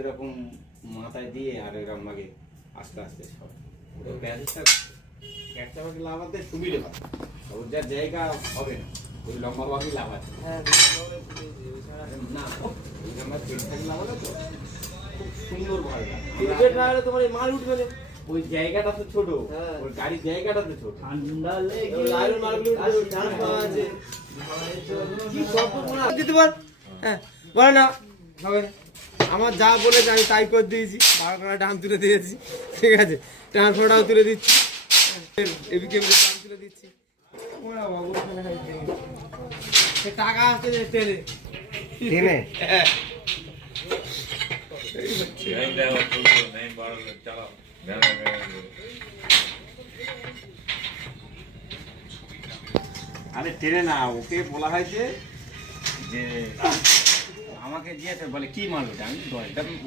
এরকম মাথায় দিয়ে আর এরকম ভাগে আস্তে আস্তে সব ব্যাসটা একটা ভাগে লাভাতে সুবিধে হয়, ওর যার জায়গা হবে না ওই লম্বা ভাগে লাভাতে না ওই আমার পেট থাকে লাভালে তো খুব সুন্দর ভাবে লাগে। তোমার মাল উঠবে না, ওই জায়গাটা তো ছোট, হ্যাঁ। ওই গাড়ির জায়গাটা তো ছোট। ঠান্ডা লেগে লাইন মালগুলো চান্স পাওয়া আছে কি সব তোমরা দিতে পার। হ্যাঁ বলে না হবে না, আমার যা বলেছে আমি তাই করে দিয়েছি, 12 টাকা দাম তুলে দিয়েছি, ঠিক আছে, ট্রান্সফারটাও তুলে দিচ্ছি, এবিকে দাম তুলে দিচ্ছি। ওরা বাবু এখানে খাইছে সে টাকা আসছে যে ট্রেনে ট্রেনে হ্যাঁ আরে ট্রেনে না, ওকে বলা হয়েছে যে আমাকে দিয়েছে, বলে কি মাল ওটা, আমি